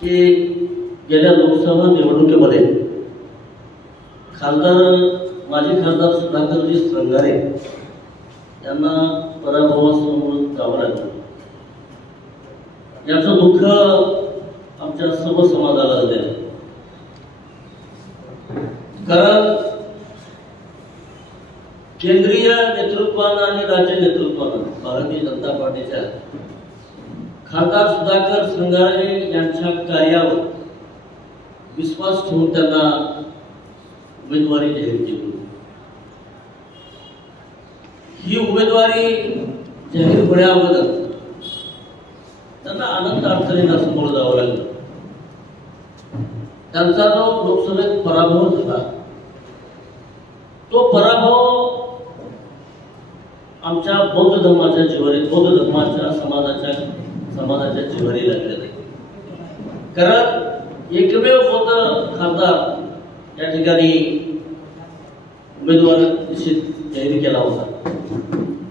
की गेल्या लोकसभा निवडणुकीमध्ये माजी खासदार सुधाकरजी श्रंगारे यांना पराभवासमोर जावं लागलं. याचं दुःख आमच्या सर्व समाजाला झालं. कारण केंद्रीय नेतृत्वानं आणि राज्य नेतृत्वानं भारतीय जनता पार्टीच्या खासदार सुधाकर श्रंगारे यांच्या कार्यावर विश्वास ठेवून त्यांना उमेदवारी जाहीर केली. ही उमेदवारी जाहीर होण्याबद्दल त्यांना अनंत अडचणींना समोर जावं लागलं. त्यांचा जो लोकसभेत पराभव झाला तो पराभव आमच्या बौद्ध धर्माच्या जिव्हारी, बौद्ध धर्माच्या समाजाच्या जिव्हारी लागलेला आहे. कारण एकमेव बौद्ध खासदार या ठिकाणी उमेदवार निश्चित जाहीर केला होता.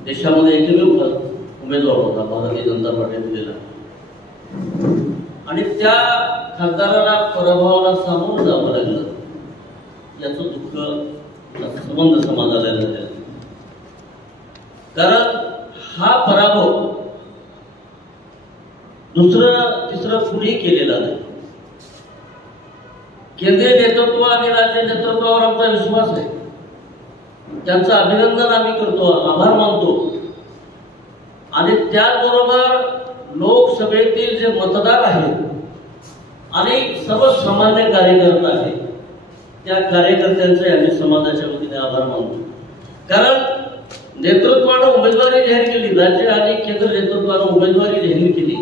देशामध्ये एकमेव उमेदवार होता भारतीय जनता पार्टीने दिलेला, आणि त्या खासदाराला पराभवाला सामोरं जावं लागलं. याचं दुःख संबंध समाजाला झालेला. कारण हा पराभव दुसरं तिसरं कुणीही केलेला नाही. केंद्रीय नेतृत्व आणि राज्य नेतृत्वावर आमचा विश्वास आहे. त्यांचं अभिनंदन आम्ही करतो, आभार मानतो. आणि त्याचबरोबर लोकसभेतील जे मतदार आहेत आणि सर्वसामान्य कार्यकर्ते आहेत त्या कार्यकर्त्यांचे आम्ही समाजाच्या वतीने आभार मानतो. कारण नेतृत्वानं उमेदवारी जाहीर केली, राज्य आणि केंद्र नेतृत्वानं उमेदवारी जाहीर केली,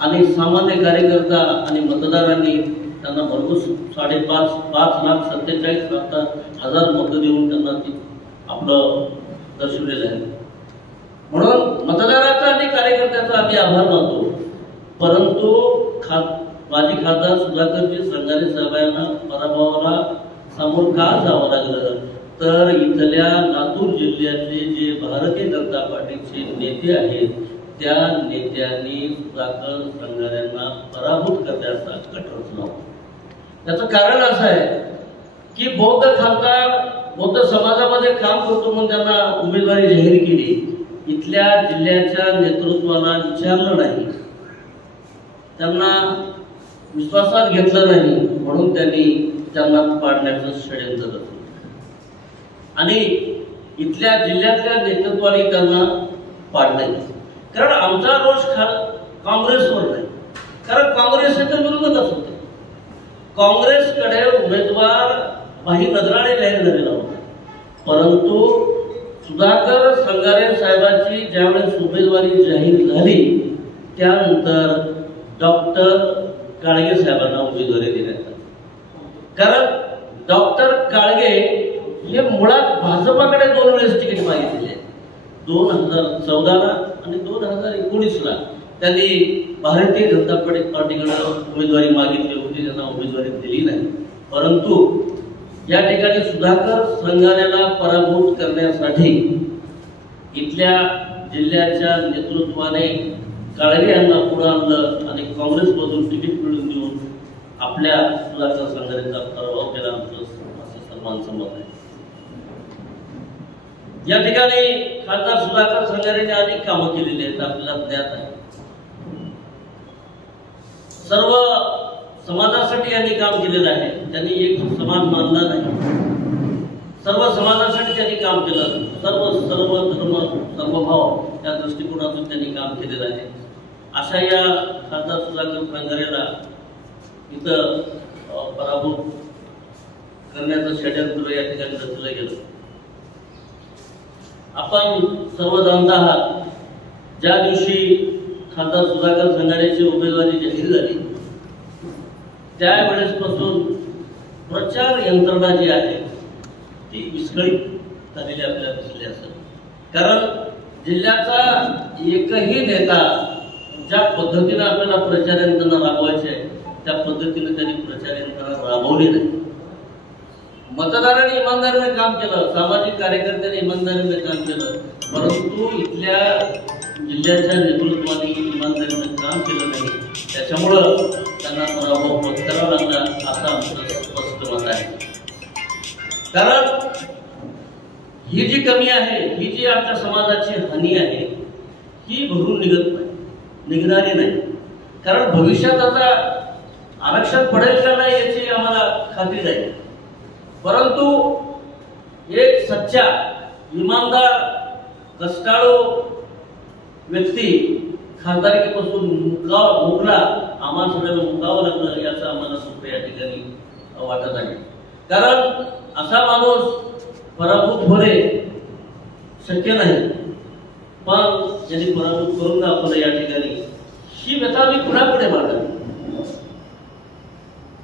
आणि सामान्य कार्यकर्ता आणि मतदारांनी त्यांना भरघोस 5,47,000 मतं देऊन त्यांना आपलं दर्शवलेलं आहे. म्हणून मतदाराचा आणि कार्यकर्त्याचा आम्ही आभार मानतो. परंतु माजी खासदार सुधाकरजी श्रंगारे साहेबांना पराभवाला सामोरं का जावं लागलं, तर इथल्या लातूर जिल्ह्यातले जे भारतीय जनता पार्टीचे नेते आहेत त्या नेत्यांनी सुधाकर श्रंगारेंना पराभूत करण्याचा कट रचला होता. त्याचं कारण असं आहे की बौद्ध खासदार बौद्ध समाजामध्ये काम करतो म्हणून त्यांना उमेदवारी जाहीर केली. इथल्या जिल्ह्याच्या नेतृत्वाला विचारलं नाही, त्यांना विश्वासात घेतलं नाही, म्हणून त्यांनी त्यांना पाडण्याचं षडयंत्र करतो. आणि इथल्या जिल्ह्यातल्या नेतृत्वाने त्यांना पाडलं. कारण आमचा रोष काँग्रेसवर नाही, कारण काँग्रेस तर विरोधातच होते. काँग्रेसकडे उमेदवार काही नजराने जाहीर झालेला होता. परंतु सुधाकर श्रंगारे साहेबांची ज्यावेळेस उमेदवारी जाहीर झाली त्यानंतर डॉक्टर काळगे साहेबांना उमेदवारी देण्यात आली. कारण डॉक्टर काळगे हे मुळात भाजपाकडे 2 वेळेस तिकीट मागितलेले. 2014ला आणि 2019ला त्यांनी भारतीय जनता पार्टीकडे उमेदवारी मागितली होती, त्यांना उमेदवारी दिली नाही. परंतु या ठिकाणी सुधाकर श्रंगारेला पराभूत करण्यासाठी इथल्या जिल्ह्याच्या नेतृत्वाने काळगे यांना पुढे आणलं आणि काँग्रेसमधून तिकीट मिळवून देऊन आपल्या सुधाकर श्रंगारेचा पराभव केला. आमचं असं सन्मान संमत आहे. या ठिकाणी खासदार सुधाकर श्रंगारेने अनेक कामं केलेली आहेत, आपल्याला ज्ञात आहे. सर्व समाजासाठी यांनी काम केलेलं आहे. त्यांनी एक समाज मानला नाही, सर्व समाजासाठी त्यांनी काम केलं. सर्व धर्म सर्वभाव या दृष्टिकोनातून त्यांनी काम केलेलं आहे. अशा या खासदार सुधाकर श्रंगारेला इथं पराभूत करण्याचं षडयंत्र या ठिकाणी रचलं गेलं. आपण सर्व जाणता आहात, ज्या दिवशी खासदार सुधाकर श्रंगारेची उमेदवारी जाहीर झाली त्यावेळेसपासून प्रचार यंत्रणा जी आहे ती विस्कळीत झालेली आपल्याला दिसली असेल. कारण जिल्ह्याचा एकही नेता ज्या पद्धतीने आपल्याला प्रचार यंत्रणा राबवायची आहे त्या पद्धतीने त्यांनी प्रचार यंत्रणा राबवली नाही. मतदारांनी इमानदारीने काम केलं, सामाजिक कार्यकर्त्यांनी इमानदारीने काम केलं, परंतु इथल्या जिल्ह्याच्या नेतृत्वाने इमानदारीने काम केलं नाही, त्याच्यामुळं त्यांना पराभव पत्करावा लागला असं आमचं स्पष्ट मत आहे. कारण ही जी कमी आहे, ही जी आमच्या समाजाची हानी आहे, ही भरून निघणारी नाही. कारण भविष्यात आता आरक्षण पडेल का नाही याची आम्हाला खात्री नाही, परंतु एक सच्चा इमानदार कष्टाळू व्यक्ती खासदारकीपासून मुकला, आम्हाला सगळ्यांना मुकावं लागलं याचं आम्हाला सुद्धा या ठिकाणी वाटत आहे. कारण असा माणूस पराभूत होणे शक्य नाही, पण ज्यांनी पराभूत करून दाखवलं या ठिकाणी, ही व्यथा आम्ही पुन्हा पुढे मांडली.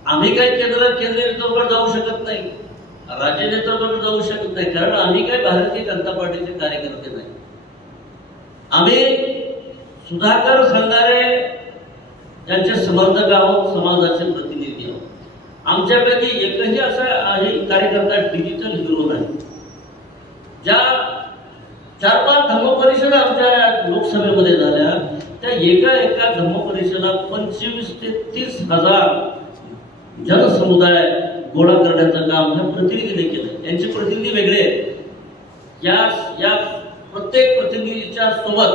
आम्ही काही केंद्रीय नेतृत्वाकडे जाऊ शकत नाही, राज्य नेतृत्वाकडे जाऊ शकत नाही, कारण आम्ही काही भारतीय जनता पार्टीचे कार्यकर्ते नाही. आम्ही सुधाकर संगारे यांचे समर्थक आहोत, समाजाचे प्रतिनिधी आहोत. आमच्यापैकी एकही असा कार्यकर्ता डिजिटल हिरो नाही. ज्या 4-5 धम्मपरिषदा आमच्या लोकसभेमध्ये झाल्या, त्या एका धम्मपरिषदा 25 ते 30 हजार जनसमुदाय गोळा करण्याचं काम ह्या प्रतिनिधीने केलं. यांचे प्रतिनिधी वेगळे आहेत. या प्रत्येक प्रतिनिधीच्या सोबत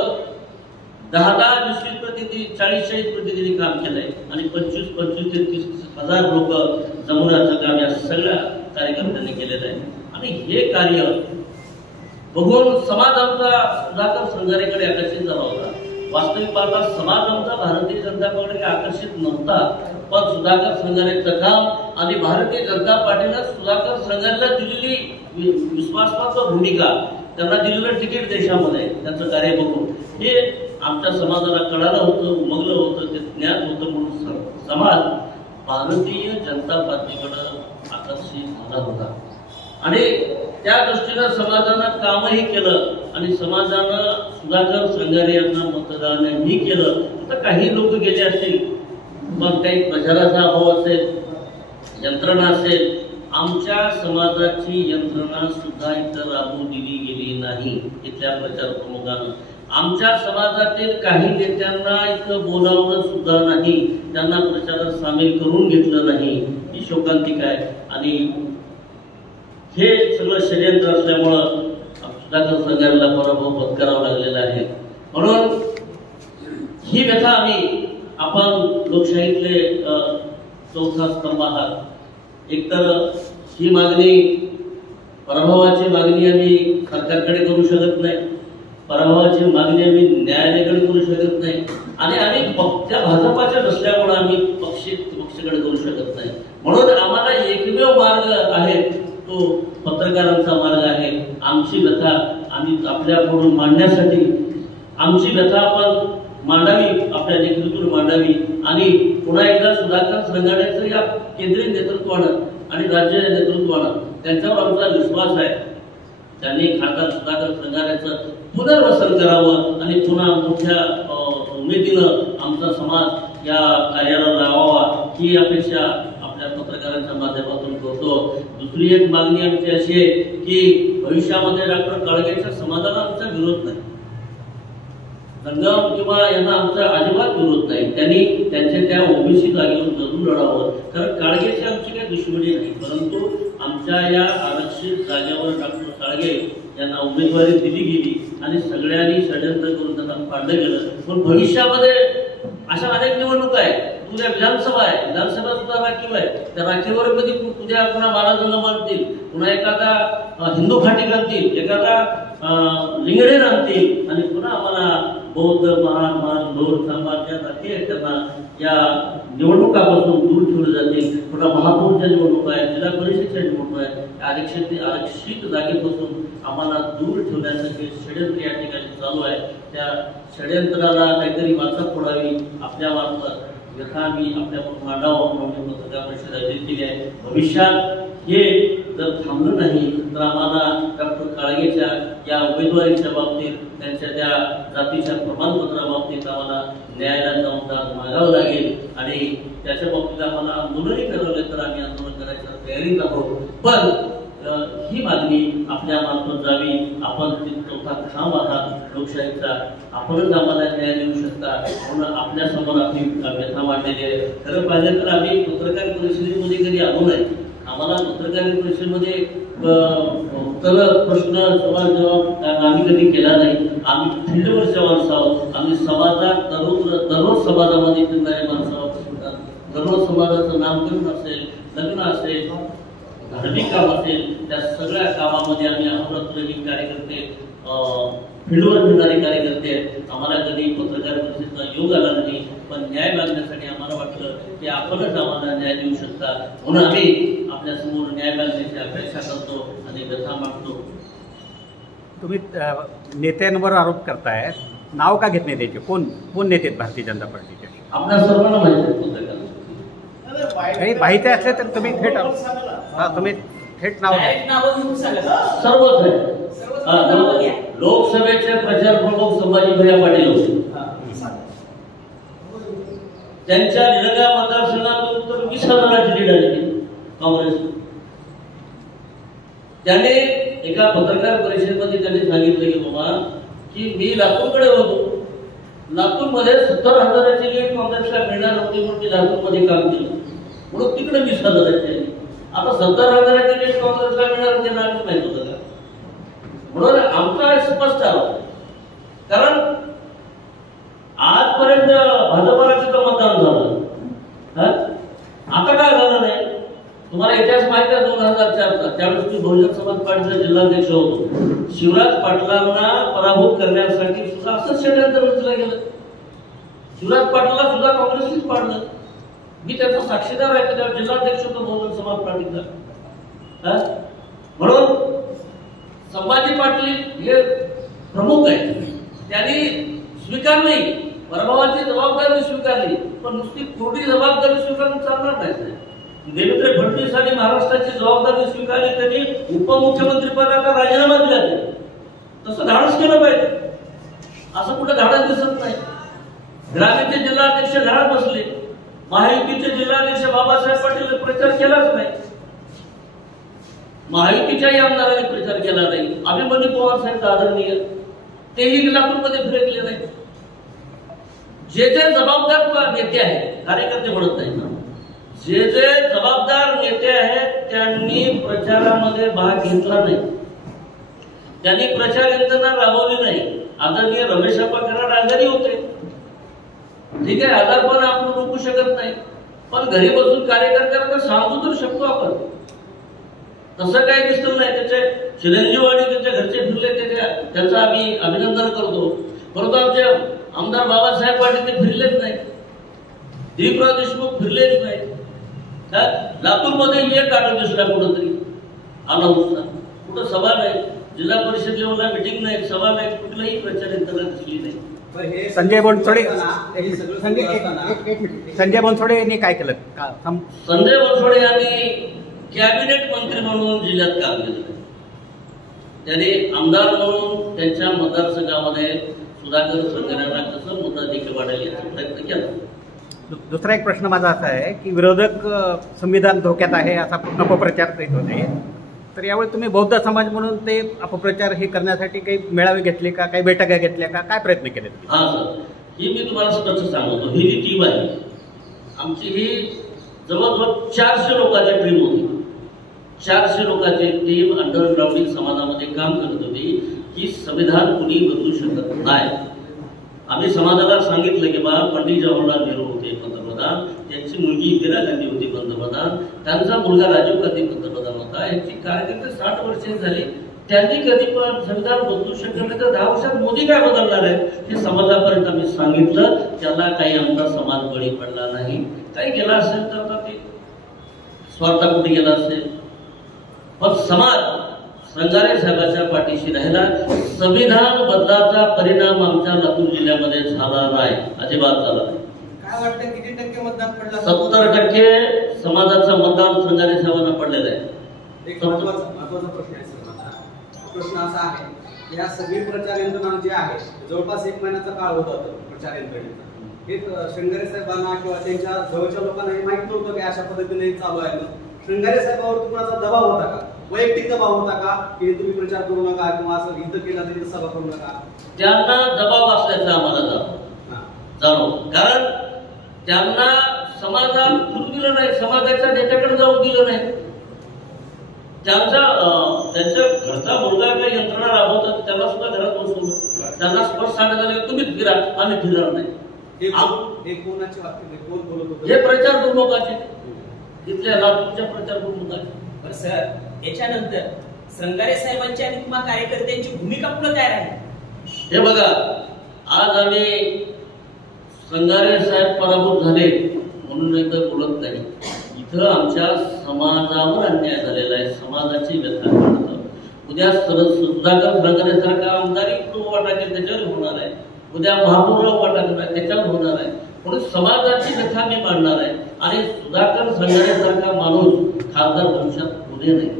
10-20 प्रतिनिधी, 40-40 प्रतिनिधी काम केलंय आणि 25 ते 30 हजार लोक जमवण्याचं काम या सगळ्या कार्यकर्त्यांनी केलेलं आहे. आणि हे कार्य बघून समाज आमचा सुधाकर संगारेकडे आकर्षित झाला होता. वास्तविक पाहता समाज आमचा भारतीय जनता पार्टीकडे आकर्षित नव्हता, पण सुधाकर संगारेचं काम आणि भारतीय जनता पार्टीनं सुधाकर संगारेला दिलेली विश्वासपात्र भूमिका, त्यांना दिलेलं तिकीट देशामध्ये, त्यांचं कार्य बघून हे आमच्या समाजाला कळालं होतं, उमगलं होतं, ते ज्ञात होतं. म्हणून समाज भारतीय जनता पार्टीकडे आकर्षित झाला होता आणि त्या दृष्टीनं समाजानं कामही केलं आणि समाजानं सुधाकर संगारे यांना मतदानही केलं. आता काही लोक गेले असतील, मग काही प्रचाराचा अभाव असेल, यंत्रणा असेल, आमच्या समाजाची यंत्रणा सुद्धा इथं राबवून दिली गेली नाही इथल्या प्रचार प्रमुखांना. आमच्या समाजातील काही नेत्यांना इथं बोलावलं सुद्धा नाही, त्यांना प्रचारात सामील करून घेतलं नाही. ही शोकांतिका आहे आणि हे सगळं षडयंत्र असल्यामुळं सुधाकर संगारेला पराभव पत्करावा लागलेला आहे. म्हणून ही व्यथा आपण लोकशाहीतले चौथा स्तंभ आहात. एकतर ही मागणी, पराभवाची मागणी आम्ही सरकारकडे करू शकत नाही, पराभवाची मागणी आम्ही न्यायालयाकडे करू शकत नाही आणि त्या भाजपाच्या नसल्यामुळे आम्ही पक्षाकडे करू शकत नाही. म्हणून आम्हाला एकमेव मार्ग आहे तो पत्रकारांचा मार्ग आहे. आमची व्यथा आम्ही आपल्यापुढे मांडण्यासाठी, आमची व्यथा आपण मांडावी, आपल्या नेतृत्वावर मांडावी आणि पुन्हा एकदा सुधाकर संगारेचं या केंद्रीय नेतृत्वानं आणि राज्य नेतृत्वानं त्यांच्यावर आमचा विश्वास आहे. त्यांनी खासदार सुधाकर संगारेचं पुनर्वसन करावं आणि पुन्हा मोठ्या उमेदीनं आमचा समाज या कार्याला लावावा ही अपेक्षा आपल्या पत्रकारांच्या माध्यमातून करतो. दुसरी एक मागणी आमची अशी आहे की भविष्यामध्ये डॉक्टर काळगेच्या समाजाला आमचा विरोध नाही, संगम किंवा यांना आमचा अजिबात विरोध नाही. त्यांनी त्यांच्या त्या ओबीसी जागेवर जरूर लढावं, कारण काळगेची आमची काही दुश्मनी नाही, परंतु आमच्या या आरक्षित जागेवर डॉक्टर काळगे यांना उमेदवारी दिली गेली आणि सगळ्यांनी षडयंत्र करून त्यांना पाडलं गेलं. पण भविष्यामध्ये अशा अनेक निवडणुका आहेत, उद्या विधानसभा आहे, विधानसभा सुद्धा राखीव आहे. त्या राखीवर कधी उद्या पुन्हा महाराजांना मानतील, पुन्हा एखादा हिंदू फाटी घालतील, एखादा लिंगडे आणतील आणि पुन्हा आम्हाला बौद्ध महान ढोर सांभाळच्या जाती आहेत त्यांना या निवडणुकापासून दूर ठेवले जातील. पुन्हा महापौरच्या निवडणुका आहेत, जिल्हा परिषदेच्या निवडणुका आहेत, आरक्षित जागेपासून आम्हाला दूर ठेवण्याचं षडयंत्र या ठिकाणी चालू आहे. त्या षडयंत्राला काहीतरी वाचा फोडावी, आपल्या मार्फत व्यथा आम्ही आपल्याकडून मांडावं म्हणून पत्रकार परिषद आयोजित केली आहे. भविष्यात हे जर थांबलं नाही तर आम्हाला डॉक्टर काळगेच्या या उमेदवारीच्या बाबतीत, त्यांच्या त्या जातीच्या प्रमाणपत्राबाबतीत आम्हाला न्यायालयात जाऊन दाद मागावं लागेल आणि त्याच्या बाबतीत आम्हाला आंदोलनही करावं लागेल. तर आम्ही आंदोलन करायच्या तयारीत आहोत. पण ही मागणी आपल्या मार्फत जावी. आपण चौथा खांब आहात लोकशाहीचा, आपणच आम्हाला न्याय देऊ शकता म्हणून आपल्या समोर आपली व्यथा मांडलेली आहे. खरं पाहिजे तर आम्ही पत्रकार परिषदेमध्ये कधी आलो नाही. आम्हाला पत्रकार परिषदेमध्ये प्रश्न सवाल जबाब आम्ही कधी केला नाही. आम्ही फील्डवरच्या माणसं आहोत. आम्ही समाजात दररोज समाजामध्ये फिरणारे माणसं आहोत. दररोज समाजाचं नामकरण असेल, लग्न असेल, धार्मिक काम असेल, त्या सगळ्या कामामध्ये आम्ही अहोरात्रही कार्यकर्ते, फील्डवर फिरणारे कार्यकर्ते आहेत. आम्हाला कधी पत्रकार परिषदेचा योग आला नाही, पण न्याय मागण्यासाठी आम्हाला वाटलं की आपणच आम्हाला न्याय देऊ शकता म्हणून आम्ही आपल्या समोर न्याय मागण्याची अपेक्षा करतो आणि व्यथा मागतो. तुम्ही नेत्यांवर आरोप करताय, नाव का घेत नाही त्याचे? कोण कोण नेते आहेत भारतीय जनता पार्टीचे? आपल्या सर्वांना माहिती आहे पत्रकार काही माहिती असले तर तुम्ही थेट तुम्ही थेट नाव सर्वच आहे. लोकसभेचे प्रचार प्रमुख संभाजी भैया पाटील होते. त्यांच्या निलंगा मतदारसंघातून तर 20,000ची लीड आली काँग्रेस. त्याने एका पत्रकार परिषदेमध्ये त्यांनी सांगितलं की बाबा की मी लातूरकडे होतो, लातूरमध्ये 70,000ची लीड काँग्रेसला मिळणार होती म्हणून मी लातूरमध्ये काम केलं म्हणून तिकडे 20,000ची आली. आता 70,000ची लीड काँग्रेसला मिळणार होती ना आम्ही माहित होतं का? म्हणून आमचा स्पष्ट आहे. कारण आजपर्यंत भाजपला तिथं मतदान झालं, आता काय झालं नाही. तुम्हाला इतिहास माहिती आहे 2004चा, त्यावेळेस मी बहुजन समाज पार्टीचा जिल्हाध्यक्ष होतो. शिवराज पाटलांना पराभूत करण्यासाठी सुद्धा असंच षडयंत्र रचलं गेलं. शिवराज पाटलाला सुद्धा काँग्रेसनीच पाडलं. मी त्याचा साक्षीदार आहे, त्यावेळेस जिल्हाध्यक्ष होतो बहुजन समाज पार्टीचा. म्हणून संभाजी पाटील हे प्रमुख आहेत. त्यांनी स्वीकारली, पराभवाची जबाबदारी स्वीकारली, पण नुसती कोरडी जबाबदारी स्वीकारून चालणार नाही. देवेंद्र फडणवीसांनी महाराष्ट्राची जबाबदारी स्वीकारली, त्यांनी उपमुख्यमंत्री पदाचा राजीनामा दिला. तसं धाडस केलं पाहिजे. असं कुठं धाडस दिसत नाही. ग्रामीणचे जिल्हाध्यक्ष घरात बसले, महायुतीचे जिल्हाध्यक्ष बाबासाहेब पाटील प्रचार केलाच नाही. महायुतीच्याही आमदारांनी प्रचार केला नाही. अभिमन्यू पवार साहेब आदरणीय तेही लातूरमध्ये फिरकले नाही. जे जे जबाबदार नेते आहेत, कार्यकर्ते म्हणत नाही ना, जे जे जबाबदार नेते आहेत त्यांनी प्रचारामध्ये भाग घेतला नाही. त्यांनी प्रचार यंत्रणा राबवली नाही. आदरणीय रमेश अप्पा कराड आजारी होते, ठीक आहे, आजारपण आपण रोखू शकत नाही, पण घरी बसून कार्यकर्त्यांना सांगू तर शकतो आपण. तसं काही दिसत नाही. त्याचे चिरंजीव आणि त्यांच्या घरचे फिरले, त्याचं आम्ही अभिनंदन करतो. परंतु आमचे आमदार बाबासाहेब पाटील ते फिरलेच नाही, दिलीपराव देशमुख फिरलेच नाही. लातूरमध्ये एक आठवड दिसला कुठंतरी आला होता, कुठं सभा नाही, जिल्हा परिषद लेवलला मिटिंग नाही, सभा नाही, कुठलाही प्रचार यंत्रणा दिसली नाही. संजय बनसोडे संजय बनसोडे यांनी काय केलं? संजय बनसोडे यांनी कॅबिनेट मंत्री म्हणून जिल्ह्यात काम केलं. त्यांनी आमदार म्हणून त्यांच्या मतदारसंघामध्ये सुधाकर संघटनांना कसं मुद्दा वाढेल याचा प्रयत्न केला. दुसरा एक प्रश्न माझा असा आहे की विरोधक संविधान धोक्यात आहे असा अपप्रचार करीत होते, तर यावेळी तुम्ही बौद्ध समाज म्हणून ते अपप्रचार हे करण्यासाठी काही मेळावे घेतले का, काही बैठका घेतल्या का, काय प्रयत्न केले? हा सर, ही मी तुम्हाला स्पष्ट सांगतो. ही जी टीम आहे आमची, ही जवळजवळ 400 लोकांची टीम होती. 400 लोकांची टीम अंडरग्राउंडिंग समाजामध्ये काम करत होती की संविधान कुणी बदलू शकत नाही. आम्ही समाजाला सांगितलं की बा पंडित जवाहरलाल नेहरू होते पंतप्रधान, त्यांची मुलगी इंदिरा गांधी होती पंतप्रधान, त्यांचा मुलगा राजीव गांधी पंतप्रधान होता, यांची कार्यकर्ते 60 वर्षे झाली, त्यांनी कधी पण संविधान बदलू शकत नाही, तर 10 वर्षात मोदी काय बदलणार आहे हे समाजापर्यंत आम्ही सांगितलं. त्याला काही आमचा समाज बळी पडला नाही. काही गेला असेल तर आता ते स्वार्थापोटी गेला असेल, पण समाज संगारे साहेबांच्या पाठीशी राहिला. संविधान बदलाचा परिणाम आमच्या लातूर जिल्ह्यामध्ये झाला नाही, अजिबात झाला नाही. काय वाटतं किती टक्के मतदान पडलं? 70% समाजाचं मतदान संगारे साहेबांना पडलेलं आहे. एक महत्वाचा प्रश्न आहे सर माझा. प्रश्न असा आहे की या सगळी प्रचार यंत्रणा जे आहे जवळपास 1 महिन्याचा काळ होता प्रचार यंत्रणेचा. हे शृंगारे साहेबांना किंवा त्यांच्या जवळच्या लोकांना हे माहित नव्हतं की अशा पद्धतीने चालू आहे. शृंगारे साहेबांवर कुणाचा दबाव होता का? वैयक्तिक दबाव होता का की तुम्ही प्रचार करू नका किंवा असं इथं केला तरी सभा करू नका? त्यांना दबाव असल्याचा आम्हाला जाणव, कारण त्यांना समाजात फिरू दिलं नाही, समाजाच्या नेत्याकडे जाऊ दिलं नाही. त्यांच्या घरचा मुलगा काही यंत्रणा राबवतात त्याला सुद्धा घरात बसवलं. त्यांना स्पष्ट सांगण्यात आलं की तुम्हीच फिरा, आम्ही फिरणार नाही. हे प्रचार प्रमुखाचे, तिथल्या लातूरच्या प्रचार प्रमुखाचे. सर याच्यानंतर श्रंगारे साहेबांची आणि तुम्हा कार्यकर्त्यांची भूमिका पुढे काय राहील? हे बघा, आज आम्ही श्रंगारे साहेब पराभूत झाले म्हणून इथं बोलत नाही. इथं आमच्या समाजावर अन्याय झालेला आहे, समाजाची व्यथा काढतो. उद्या सुधाकर श्रंगारे सारखा आमदारी वाटायचे त्याच्यावर होणार आहे, उद्या महापौरराव वाटायचं त्याच्यावर होणार आहे. म्हणून समाजाची व्यथा मी मांडणार आहे आणि सुधाकर श्रंगारे सारखा माणूस खासदार भविष्यात होणे नाही.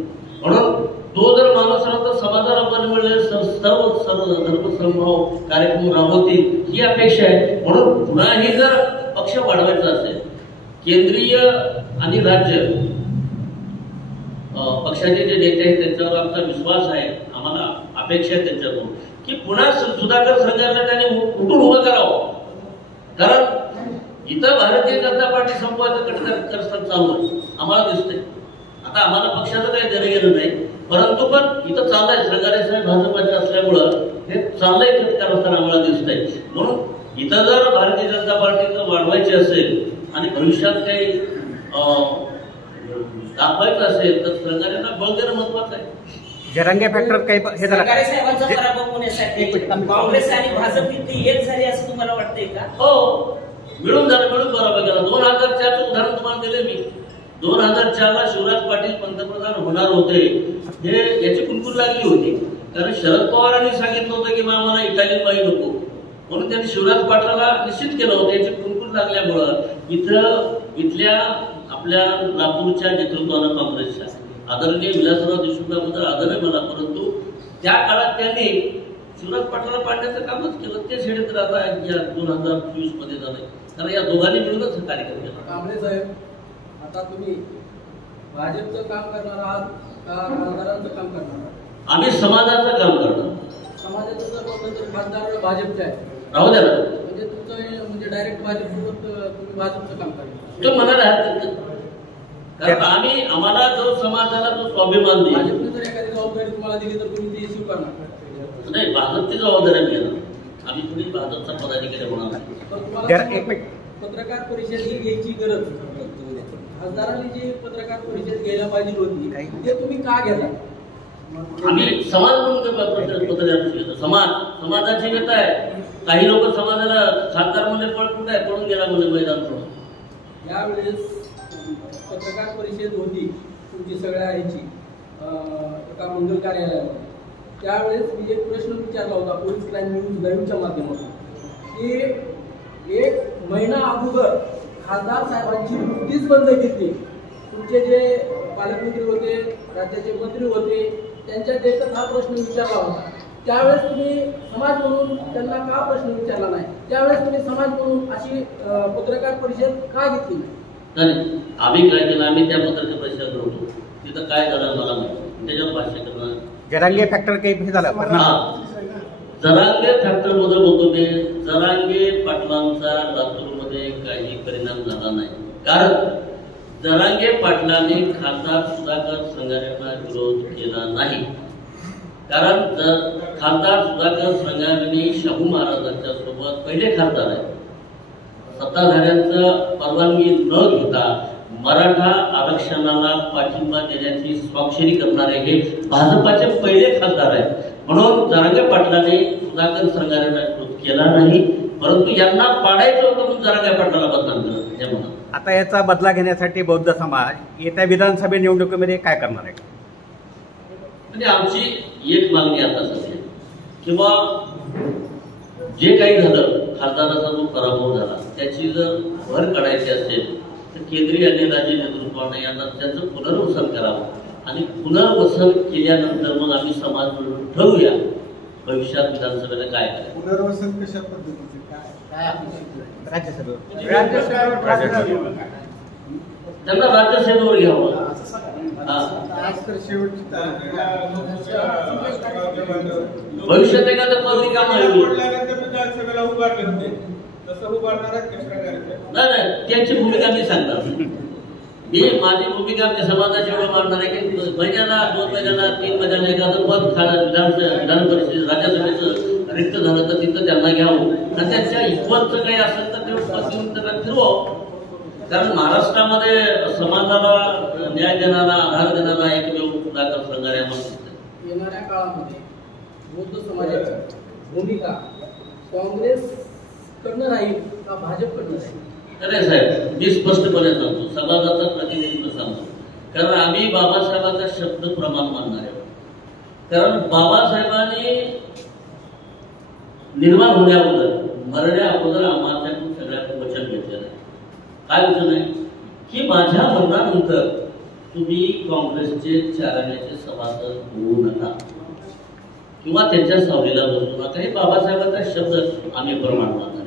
म्हणून तो जर माणूस आला तर समाजाला बल मिळेल, सर्व धर्मसमभाव कार्यक्रम राबवतील ही अपेक्षा आहे. म्हणून पुन्हाही जर पक्ष वाढवायचा असेल, केंद्रीय आणि राज्य पक्षाचे जे नेते आहेत त्यांच्यावर आमचा विश्वास आहे, आम्हाला अपेक्षा आहे त्यांच्याकडून की पुन्हा सुधाकर श्रंगारेला त्यांनी उठून उभं करावं. कारण इथं भारतीय जनता पार्टी संपवायचं कटकट चालू आहे आम्हाला दिसतंय. आता आम्हाला पक्षाचं काही देणं घेणं नाही, परंतु पण इथं चाललंय श्रंगारे साहेब भाजपाचे असल्यामुळं हे चाललंय कटकट आम्हाला दिसतंय. म्हणून इथं जर भारतीय जनता पार्टीचं वाढवायचे असेल आणि भविष्यात काही दाखवायचं असेल तर श्रंगारेंना बळ देणं महत्वाचं आहे. जरांगे फॅक्टर काही हे श्रंगारे साहेबांचा पराभव होण्यासाठी काँग्रेस आणि भाजप इथे एक झाली असं तुम्हाला वाटतंय का? हो, मिळून झालं, मिळून पराभव केला. 2004चं उदाहरण तुम्हाला दिले मी. 2004ला शिवराज पाटील पंतप्रधान होणार होते, हे याची कुणकुण लागली होती. कारण शरद पवारांनी सांगितलं होतं की आम्हाला इटालियन बाई नको, म्हणून त्यांनी शिवराज पाटलाला निश्चित केलं होतं. याची कुणकुण लागल्यामुळं इथल्या आपल्या लातूरच्या नेतृत्वानं काँग्रेसच्या आदरणीय विलासराव देशमुखांबद्दल आदर आहे मला, परंतु त्या काळात त्यांनी शिवराज पाटलाला पाडण्याचं कामच केलं. ते शेडत आता या 2024 मध्ये झालंय, कारण या दोघांनी मिळूनच हे कार्यक्रम केला. कांबळे साहेब, आता तुम्ही भाजपचं काम करणार आहात का खासदारांचं काम करणार आहात? आम्ही समाजाचं काम करणार. समाजाचं जर बोललं तर खासदार भाजपचे आहे, राहू द्या ना, म्हणजे तुमचं म्हणजे डायरेक्ट भाजपसोबत तुम्ही भाजपचं काम करणार तो म्हणाले आहात. कारण आम्हाला जो समाजाला जो स्वाभिमान देईल, भाजपने जर एखादी जबाबदारी तुम्हाला दिली तर तुम्ही ती स्वीकारणार नाही. भाजपची जबाबदारी घेणार, आम्ही तुम्ही भाजपचा पदाधिकारी होणार नाही. तर तुम्हाला पत्रकार परिषद ही घ्यायची गरज, खासदारांनी जी पत्रकार परिषद घ्यायला पाहिजे होती ते तुम्ही का घेता? आम्ही समाज म्हणून पत्रकार परिषद, समाजाची व्यथा आहे. काही लोक समाजाला खासदार म्हणले पळ कुठे आहे, पळून गेला म्हणजे मैदान सोडून. यावेळेस पत्रकार परिषद होती तुमची सगळ्या ह्याची एका मंगल कार्यालयामध्ये, त्यावेळेस मी एक प्रश्न विचारला होता पोलीस क्राईम न्यूज लाईव्हच्या माध्यमातून की 1 महिना अगोदर खासदार साहेबांची नोटीस बंद घेतली. तुमचे जे पालकमंत्री होते, राज्याचे मंत्री होते, त्यांच्या देखत हा प्रश्न विचारला होता. त्यावेळेस तुम्ही समाज म्हणून त्यांना का प्रश्न विचारला नाही? त्यावेळेस तुम्ही समाज म्हणून अशी पत्रकार परिषद का घेतली नाही? आम्ही काय केलं, आम्ही त्या पत्रकार परिषदेत होतो, तिथं काय झालं मला माहिती, त्याच्यावर भाष्य करणार. जरांगे फॅक्टर काही हे झालं, जरांगे फॅक्टर मध्ये बोलतो ते, जरांगे पाटलांचा लातूरमध्ये काही परिणाम झाला नाही. कारण जरांगे पाटलांनी खासदार सुधाकर श्रंगारेंना विरोध केला नाही. कारण खासदार सुधाकर श्रंगारेंनी शाहू महाराजांच्या सोबत पहिले खासदार आहे, सत्ताधाऱ्यांचं परवानगी न घेता मराठा आरक्षणाला पाठिंबा देण्याची स्वाक्षरी करणारे हे भाजपाचे पहिले खासदार आहेत. म्हणून जरांगे पाटलांनी सुधाकर श्रंगारेंना विरोध केला नाही, परंतु यांना पाडायचं होतं म्हणून जरांगे पाटलाला बदनाम केलं हे म्हणा. आता याचा बदला घेण्यासाठी बौद्ध समाज येत्या विधानसभा निवडणुकीमध्ये काय करणार आहे? म्हणजे आमची एक मागणी आता सध्या, किंवा जे काही झालं, खासदाराचा जो पराभव झाला त्याची जर भर काढायची असेल तर केंद्रीय आणि राज्य नेतृत्वाने यांना त्याचं पुनर्वसन करावं आणि पुनर्वसन केल्यानंतर मग आम्ही समाज म्हणून ठरवूया भविष्यात विधानसभेला काय करायचं. पुनर्वसन कशा पद्धतीचे काय राज्यसभेवर त्यांना राज्यसेवेवर घ्यावं. भविष्यात एखादं पदवी काम नाही, त्यांची भूमिका मी सांगणार. मी माझी भूमिका मी समाजाची एवढं मांडणार आहे की महिन्याला 2 महिन्याला 3 महिन्याला एखादं पद विधान परिषद राज्यसभेचं रिक्त झालं तर तिथं त्यांना घ्यावं आणि त्यांच्या इक्वलचं काही असेल तर तेवढं पद घेऊन त्यांना फिरवावं. कारण महाराष्ट्रामध्ये समाजाला न्याय देणारा आधार देणारा एकमेव सुधाकर संघारे म्हणून येणाऱ्या काळामध्ये बौद्ध समाजाची भूमिका काँग्रेस कडनं राहील का भाजपकडनं राहील? नाही साहेब, मी स्पष्टपणे सांगतो, समाजाचं प्रतिनिधित्व सांगतो. कारण आम्ही बाबासाहेबांचा शब्द प्रमाण मानणार आहे. कारण बाबासाहेबांनी निर्माण होण्याअगोदर मरण्या अगोदर आम्हाच्याकडून सगळ्यांना वचन घेतलेलं आहे. काय वचन आहे की माझ्या मरणानंतर तुम्ही काँग्रेसचे 4 आण्याचे सभासद होऊ नका किंवा त्यांच्या सावलीला बसू नका. हे बाबासाहेबांचा शब्द आम्ही प्रमाण मानणार आहे.